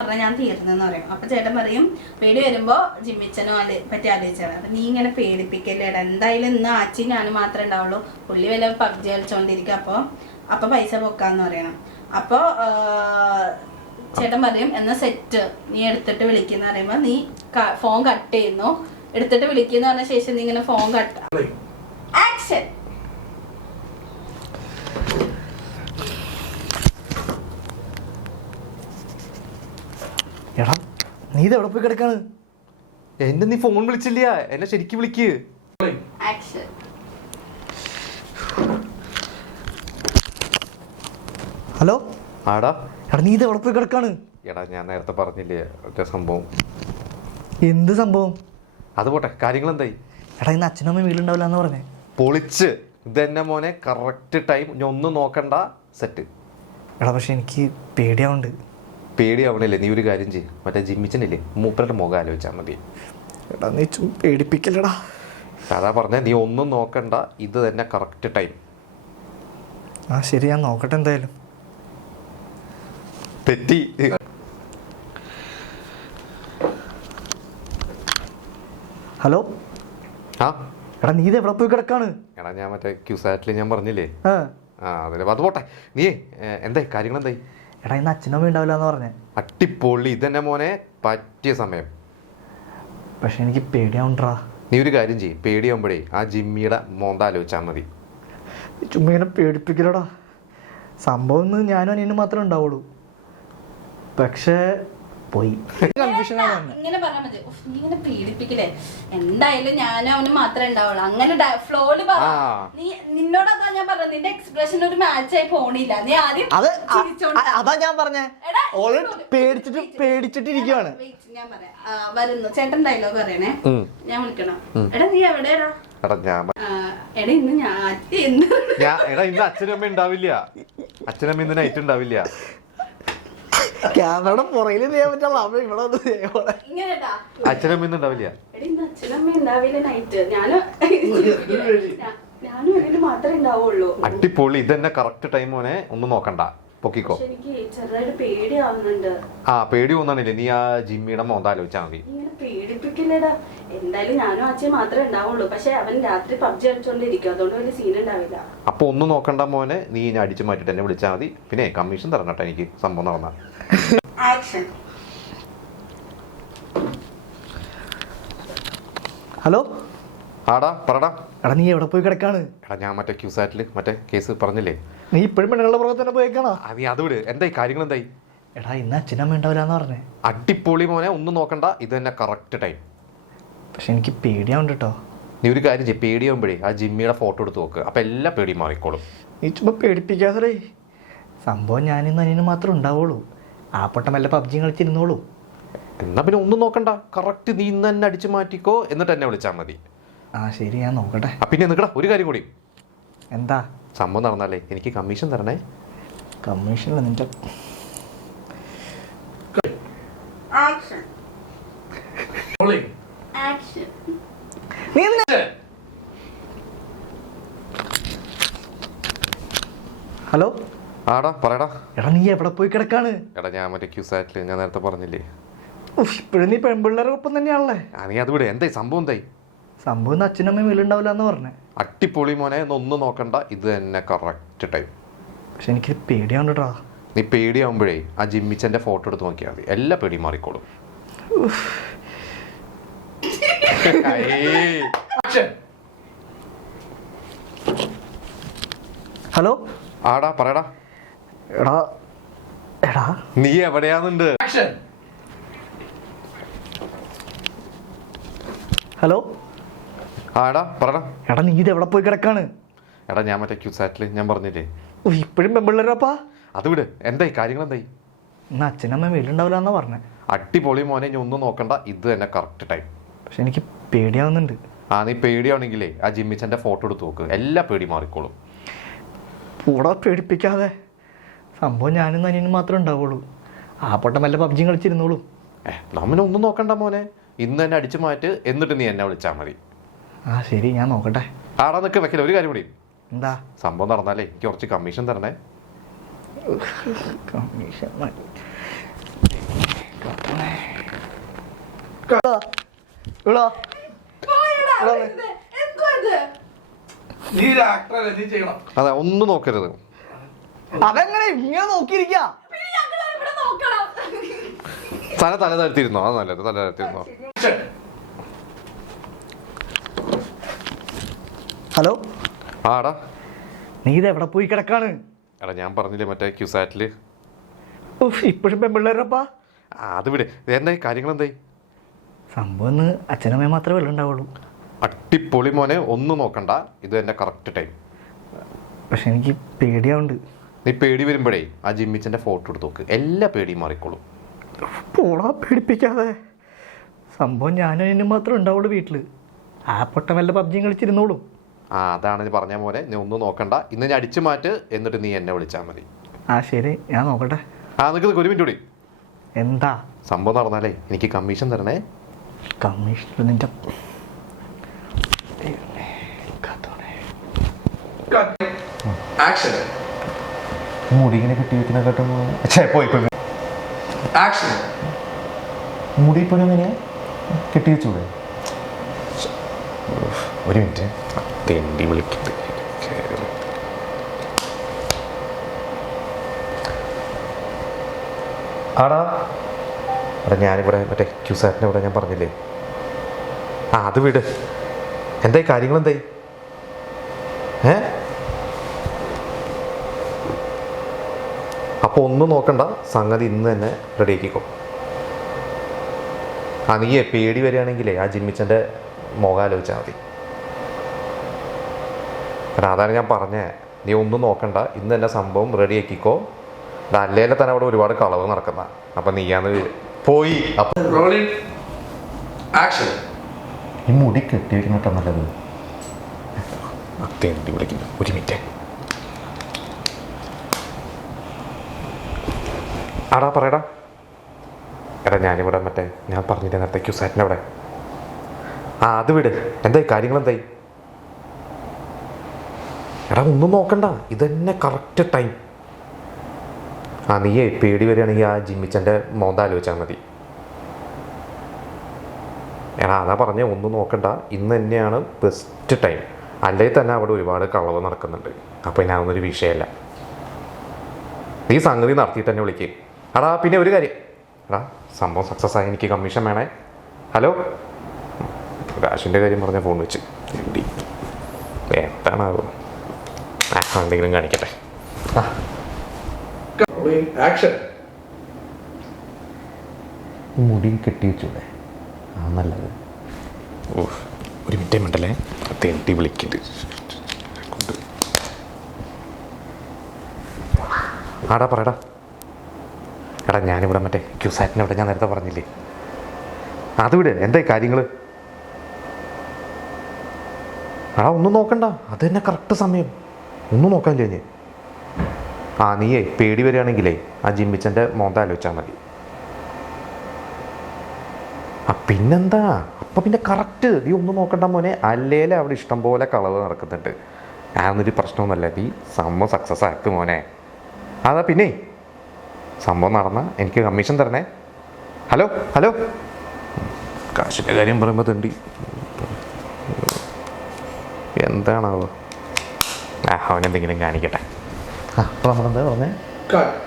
പറഞ്ഞാൽ ഞാൻ തീർന്നെന്ന് പറയും. അപ്പൊ ചേട്ടൻ പറയും പേടി വരുമ്പോ ജിമ്മിച്ചനോ പറ്റി ആലോചിച്ചാൽ. അപ്പൊ നീ ഇങ്ങനെ പേടിപ്പിക്കല്ലേടാ, എന്തായാലും ഇന്ന് ആച്ചി ഞാനും മാത്രമേ ഉണ്ടാവുള്ളൂ, പുള്ളി വല്ല പബ്ജി കളിച്ചോണ്ടിരിക്കും, അപ്പൊ പൈസ പൊക്കാന്ന് പറയണം. അപ്പൊ ചേട്ടൻ പറയും എന്നാ സെറ്റ്, നീ എടുത്തിട്ട് വിളിക്കുന്ന പറയുമ്പോ നീ ഫോൺ കട്ട് ചെയ്യുന്നു, എടുത്തിട്ട് വിളിക്കുന്ന പറഞ്ഞ ശേഷം നീ ഇങ്ങനെ ഫോൺ കട്ട്. ആക്ഷൻ. എടാ നീ ഇത് എവിടെ പോയി കിടക്കാണ്? എന്നെ നീ ഫോൺ വിളിച്ചില്ല, എന്നെ ശരിക്കും വിളിക്ക്. ഹലോ ആടാ. എടാ നീ ഇത് എവിടെ പോയി കിടക്കാണ്? എടാ ഞാൻ നേരത്തെ പറഞ്ഞില്ലേ ഒറ്റ സംഭവം. എന്ത് സംഭവം? അത് പോട്ടെ, കാര്യങ്ങൾ എന്തായി? എടാ ഇന്ന് അച്ഛനും അമ്മയും വീട്ടിലുണ്ടാവില്ല എന്ന് പറഞ്ഞേ. പൊളിച്ച്. ഇതെന്നെ മോനെ, കറക്റ്റ് ടൈം, ഞാൻ ഒന്നും നോക്കണ്ട, സെറ്റ്. എടാ പക്ഷെ എനിക്ക് പേടിയാവുണ്ട്. പേടിയാവണില്ലേ? നീ ഒരു കാര്യം ചെയ്യും, മറ്റേ ജിമ്മിച്ചനില്ലേ, മൂപ്പരുടെ മുഖം ആലോചിച്ചാൽ മതി. എടാ നീ പേടിപ്പിക്കല്ലടാ. അതാ പറഞ്ഞ, നീ ഒന്നും നോക്കണ്ട, ഇത് തന്നെ കറക്റ്റ് ടൈം. ആ ശരി, ഞാൻ നോക്കട്ടെ എന്തായാലും. തെറ്റി. ഹലോ. ആ എടാ നീ ഇത് എവിടെ പോയി കിടക്കാണ്? എടാ ഞാൻ മറ്റേ ക്യൂസാറ്റിൽ ഞാൻ പറഞ്ഞില്ലേ, അതിൽ അത് പോട്ടെ. നീ എന്തായി, കാര്യങ്ങൾ എന്തായി? എടാ ഇന്ന് അച്ഛനും അമ്മയും ഉണ്ടാവില്ല എന്ന് പറഞ്ഞേ. അട്ടിപ്പൊളി, ഇതെന്നെ മോനെ പറ്റിയ സമയം. പക്ഷെ എനിക്ക് പേടിയാവുണ്ടാ. നീ ഒരു കാര്യം ചെയ്യും, പേടിയാവുമ്പോഴേ ആ ജിമ്മിയുടെ മോന്ത ആലോചിച്ചാൽ മതി. ചുമ്മാ ഇങ്ങനെ പേടിപ്പിക്കലടാ. സംഭവം ഒന്ന് ഞാനും അനിയനും മാത്രമേ ഉണ്ടാവുള്ളൂ. പക്ഷേ പോയി ഇങ്ങനെ പറഞ്ഞാൽ മതി. നീ ഇങ്ങനെ പേടിപ്പിക്കില്ലേ, എന്തായാലും ഞാനും അവന് മാത്രമേ ഉണ്ടാവുള്ളൂ, അങ്ങനെ ഫ്ലോയില് പറ. നിന്നോടതാ ഞാൻ പറഞ്ഞത്, നിന്റെ എക്സ്പ്രഷൻ ഒരു മാച്ച് ആയി പോണില്ല. നീ ആദ്യം അതാ ഞാൻ പറഞ്ഞേ, പേടിച്ചിട്ടിരിക്കുവാണ്. ഞാൻ പറയാം, വരുന്നു ചേട്ടൻ ഡയലോഗ് പറയണേ, ഞാൻ വിളിക്കണം. എടാ നീ എവിടെയാടാ? എടാ ഇന്ന് ഇന്ന് അച്ഛനമ്മ ഉണ്ടാവില്ല, അച്ഛനമ്മ ഇന്ന് നൈറ്റ് ഉണ്ടാവില്ല. ക്യാമറയുടെ പുറകില് ചെയ്യാൻ പറ്റുള്ള ഇവിടെ അച്ഛനമ്മ ഇന്ന് ഉണ്ടാവില്ല. അച്ഛനമ്മ ഉണ്ടാവില്ല നൈറ്റ്, ഞാനും വീട്ടിൽ മാത്രമേ ഉണ്ടാവുള്ളൂ. അടിപൊളി, ഇതന്നെ കറക്റ്റ് ടൈം മോനെ, ഒന്നും നോക്കണ്ട, പൊക്കിക്കോ. എനിക്ക് ചെറുതായിട്ട് പേടിയാവുന്നുണ്ട്. ആ പേടി തോന്നണില്ലേ? നീ ആ ജിമ്മിയുടെ മോന്ത ആലോചിച്ചാൽ മതി. ഇങ്ങനെ പേടിപ്പിക്കില്ലടാ. എന്തായാലും ഞാനും അച്ഛൻ മാത്രമേ ഉണ്ടാവുള്ളൂ, പക്ഷെ അവൻ രാത്രി പബ്ജി കളിച്ചോണ്ടിരിക്കും, അതുകൊണ്ട് വലിയ സീൻ ഉണ്ടാവില്ല. അപ്പൊ ഒന്നും നോക്കണ്ട മോനെ, നീ ഞാൻ അടിച്ചു മാറ്റിട്ട് എന്നെ വിളിച്ചാൽ മതി. പിന്നെ കമ്മീഷൻ തരണം കേട്ടോ എനിക്ക്, സംഭവം നടന്ന. ഹലോ. ആടാ പറടാ. എടാ നീ എവിടെ പോയി കിടക്കാണ്? എടാ ഞാൻ മറ്റേ ക്യൂസാറ്റില് മറ്റേ കേസ് പറഞ്ഞില്ലേ, നീ ഇപ്പോഴും പെണ്ണുങ്ങളുടെ പുറകെ തന്നെ പോയേക്കാണോ? നീ അത് വിട്, എന്തായി കാര്യങ്ങൾ എന്തായി? എടാ ഇന്ന് അച്ഛനമ്മ ഉണ്ടാവില്ല എന്ന് പറഞ്ഞേ. അടിപൊളി മോനെ, ഒന്നും നോക്കണ്ട, ഇത് തന്നെ കറക്റ്റ് ടൈം. പക്ഷെ എനിക്ക് പേടിയാവുണ്ട് കേട്ടോ. നീ ഒരു കാര്യം ചെയ്യും, പേടിയാവുമ്പോഴേ ആ ജിമ്മിയുടെ ഫോട്ടോ എടുത്ത് നോക്ക്, അപ്പൊ എല്ലാ പേടിയും മാറിക്കോളും. നീ ചുമ്മാ പേടിപ്പിക്കാതെ. സംഭവം ഞാനിന്ന് അനിയന് മാത്രമേ ഉണ്ടാവുള്ളൂ, ആ പൊട്ടം വല്ല പബ്ജി കളിച്ചിരുന്നോളൂ. എന്നാ പിന്നെ ഒന്നും നോക്കണ്ട, കറക്റ്റ് നീ ഇന്ന് തന്നെ അടിച്ചു മാറ്റിക്കോ, എന്നിട്ട് എന്നെ വിളിച്ചാൽ മതി. ആ ശരി, ഞാൻ നോക്കട്ടെ. പിന്നെ നിക്കടാ, ഒരു കാര്യം കൂടി. എന്താ? സംഭവം നടന്നാലേ എനിക്ക് കമ്മീഷൻ തരണേ. കമ്മീഷനില്ല നിന്റെ. ഹലോ. ആടാ പറയടാ. എടാ നീ എവിടെ പോയി കിടക്കാണ്? എടാ ഞാൻ മറ്റേ ക്യൂസാറ്റില് ഞാൻ നേരത്തെ പറഞ്ഞില്ലേ. ഇപ്പോഴും നീ പെൺപിള്ളേരുടെ ഒപ്പം തന്നെയാണല്ലേ. നീ അത് വിട്, എന്തായി സംഭവം? എന്തായി സംഭവം? അച്ഛനമ്മയും വീടുണ്ടാവില്ല എന്ന് പറഞ്ഞേ. അട്ടിപ്പൊളി മോനെ, ഒന്നും നോക്കണ്ട, ഇത് തന്നെ കറക്റ്റ് ടൈം. പക്ഷെ എനിക്ക് പേടിയാവുണ്ടോ. നീ പേടിയാവുമ്പോഴേ ആ ജിമ്മിച്ചന്റെ ഫോട്ടോ എടുത്ത് നോക്കിയാൽ മതി, എല്ലാ പേടിയും മാറിക്കോളും. ഹലോ. ആടാ പറയടാ. എടാ എടാ നീ എവിടെയാന്നുണ്ട്? ഹലോ. ആടാ പറടാ. എടാ നീ ഇത് എവിടെ പോയി കിടക്കാണ്? എടാ ഞാൻ മറ്റേ ക്യൂസാറ്റില് ഞാൻ പറഞ്ഞില്ലേ. ഇപ്പോഴും പെൺപിള്ളേരപ്പാ. അത് വിട്, എന്തായി കാര്യങ്ങൾ? എന്തായി? ഇന്ന് അച്ഛനമ്മ വീട്ടിലുണ്ടാവില്ല എന്നാ പറഞ്ഞേ. അടിപൊളി മോനെ, ഇനി ഒന്നും നോക്കണ്ട, ഇത് തന്നെ കറക്റ്റ് ടൈം. പക്ഷെ എനിക്ക് പേടിയാവുന്നുണ്ട്. നീ പേടിയാണെങ്കിലേ ആ ജിമ്മിച്ചന്റെ ഫോട്ടോ എടുത്ത് നോക്ക്, എല്ലാ പേടി മാറിക്കോളും. കൂടെ പേടിപ്പിക്കാതെ. സംഭവം ഞാനും അനിയനും മാത്രമേ ഉണ്ടാവുള്ളൂ, ആ പൊട്ടം വല്ല പബ്ജി കളിച്ചിരുന്നോളൂ. നമ്മനൊന്നും നോക്കണ്ട മോനെ, ഇന്ന് തന്നെ അടിച്ചു മാറ്റ്, എന്നിട്ട് നീ എന്നെ വിളിച്ചാൽ മതി. ആ ശരി, ഞാൻ നോക്കട്ടെ. ആടാ നിൽക്ക്, വെക്കല. ഒരു കാര്യം കൂടി. എന്താ? സംഭവം നടന്നാലേ എനിക്ക് കുറച്ച് കമ്മീഷൻ തരണേ. കമ്മീഷൻ ഇവിടെ നീ ഒരു ആക്ടറല്ലേ, നീ ചെയ്യണം. അതെ, ഒന്നും നോക്കരുത്. അതെങ്ങനെ ഇങ്ങനെ നോക്കിയിരിക്ക? തല താഴ്ത്തിരുന്നോ? അത് നല്ലത്, തല താഴ്ത്തിരുന്നോ. ഹലോ, ആടാ, നീ ഇത് എവിടെ പോയി കിടക്കാണ്? എടാ ഞാൻ പറഞ്ഞില്ലേ മറ്റേ ക്യൂസാറ്റില്. ഇപ്പോഴും പെമ്പിള്ളേരപ്പാ. അത് വിട്. എന്തായി കാര്യങ്ങൾ? എന്തായി സംഭവം ഒന്ന് അച്ഛനമ്മയെ മാത്രമേ വെള്ളം ഉണ്ടാവുള്ളൂ. അട്ടിപ്പൊളി മോനെ, ഒന്നും നോക്കണ്ട. ഇത് എൻ്റെ കറക്റ്റ് ടൈം. പക്ഷെ എനിക്ക് പേടിയാവുണ്ട്. നീ പേടി വരുമ്പോഴേ ആ ജിമ്മിച്ചൻ്റെ ഫോട്ടോ എടുത്ത് നോക്ക്, എല്ലാ പേടിയും മാറിക്കോളും. പോളാ, പേടിപ്പിക്കാതെ. സംഭവം ഞാനും എന്നും മാത്രമേ ഉണ്ടാവുള്ളൂ വീട്ടിൽ. ആ പൊട്ടം വല്ല പബ്ജിയും കളിച്ചിരുന്നോളൂ. അതാണ് നീ പറഞ്ഞ പോലെ. നീ ഒന്നും നോക്കണ്ട. ഇന്ന് ഞാൻ അടിച്ചു മാറ്റ്, എന്നിട്ട് നീ എന്നെ വിളിച്ചാൽ മതി. ശരി, ഞാൻ നോക്കട്ടെ. നിനക്ക് ഒരു മിനിറ്റ് കൂടി. എന്താ സംഭവം നടന്നാലേ എനിക്ക് കമ്മീഷൻ തരണേ. കമ്മീഷൻ നിന്റെ ആക്ഷൻ. മുടി ഇങ്ങനെ കെട്ടി വെക്കുന്ന ആക്ഷൻ. മുടി ഇപ്പോഴും എങ്ങനെയാ കെട്ടി വെച്ചൂടെ? ഒരു മിനിറ്റ്, തെണ്ടി വിളിക്കട്ടെ. ആടാ ഞാനിവിടെ മറ്റേ ക്യൂസാറ്റിൻ്റെ ഇവിടെ ഞാൻ പറഞ്ഞില്ലേ. അത് വിട്. എന്തായി കാര്യങ്ങൾ? എന്തായി? അപ്പോൾ ഒന്നും നോക്കണ്ട, സംഗതി ഇന്ന് തന്നെ റെഡിയാക്കിക്കോ. നീ പേടി വരികയാണെങ്കിലേ ആ ജിമ്മിച്ചൻ്റെ മുഖം ആലോചിച്ചാൽ മതി. കാരണം അതാണ് ഞാൻ പറഞ്ഞേ, നീ ഒന്നും നോക്കണ്ട, ഇന്ന് തന്നെ സംഭവം റെഡിയാക്കിക്കോ. അല്ലേലെ തന്നെ അവിടെ ഒരുപാട് കളവ് നടക്കുന്ന. അപ്പം നീയാന്ന് പോയി. Rolling action. ഈ മുടി കെട്ടി വെക്കണട്ടോ നല്ലത്. തെണ്ടി വിളിക്കുന്നു. ഒരു മിനിറ്റ്. ആടാ പറയടാ. എടാ ഞാനിവിടെ മറ്റേ ഞാൻ പറഞ്ഞില്ലേ നേരത്തെ ക്യൂസാറ്റിൻ്റെ അവിടെ. അത് വിട്. എന്തായി കാര്യങ്ങൾ? എന്തായി? എടാ ഒന്നും നോക്കണ്ട, ഇതന്നെ കറക്റ്റ് ടൈം. നീയേ പേടി വരികയാണെങ്കിൽ ആ ജിമ്മിച്ചൻ്റെ മോന്ത ആലോചിച്ചാൽ മതി. എടാ അതാ പറഞ്ഞേ, ഒന്നും നോക്കണ്ട, ഇന്ന് തന്നെയാണ് ബെസ്റ്റ് ടൈം. അല്ലെങ്കിൽ തന്നെ അവിടെ ഒരുപാട് കളവ് നടക്കുന്നുണ്ട്. അപ്പോൾ ഇനി അതൊന്നൊരു വിഷയമല്ല. നീ സംഗതി നടത്തിയിട്ട് തന്നെ വിളിക്കുക. എടാ പിന്നെ ഒരു കാര്യം, എടാ സംഭവം സക്സസ് ആയി, എനിക്ക് കമ്മീഷൻ വേണേ. ഹലോ, കാശിൻ്റെ കാര്യം പറഞ്ഞ ഫോൺ വെച്ച് എന്താണാവോ? എന്തെങ്കിലും കാണിക്കട്ടെ. ആക്ഷൻ. മുടി കെട്ടി വെച്ചൂടെ? നല്ലത്. ഒരു മിനിറ്റ് മിണ്ടല്ലേ, തെണ്ടി വിളിക്കുന്നുണ്ട്. ആടാ പറയടാ. എടാ ഞാനിവിടെ മറ്റേ ക്യൂസാറ്റിൻ്റെ അവിടെ ഞാൻ നേരത്തെ പറഞ്ഞില്ലേ. അത് വിട്. എന്തായി കാര്യങ്ങൾ? ഒന്നും നോക്കണ്ട, അത് തന്നെ കറക്റ്റ് സമയം. ഒന്നും നോക്കാനില്ലേ ഞാൻ. നീയേ പേടി വരികയാണെങ്കിലേ ആ ജിമ്മിച്ചൻ്റെ മോന്ത ആലോചിച്ചാൽ മതി. പിന്നെന്താ, അപ്പം പിന്നെ കറക്റ്റ്. നീ ഒന്നും നോക്കണ്ട മോനെ, അല്ലേലും അവിടെ ഇഷ്ടം പോലെ കളവ് നടക്കുന്നുണ്ട്. അതൊന്നൊരു പ്രശ്നമൊന്നുമല്ല. നീ സംഭവം സക്സസ് ആക്ക് മോനെ. അതാ പിന്നെ സംഭവം നടന്ന എനിക്ക് കമ്മീഷൻ തരണേ. ഹലോ ഹലോ, കാശിൻ്റെ കാര്യം പറയുമ്പോൾ തണ്ടി എന്താണാവോ? അവനെന്തെങ്കിലും കാണിക്കട്ടെ. അപ്പോൾ നമ്മളെന്താ പറഞ്ഞേ?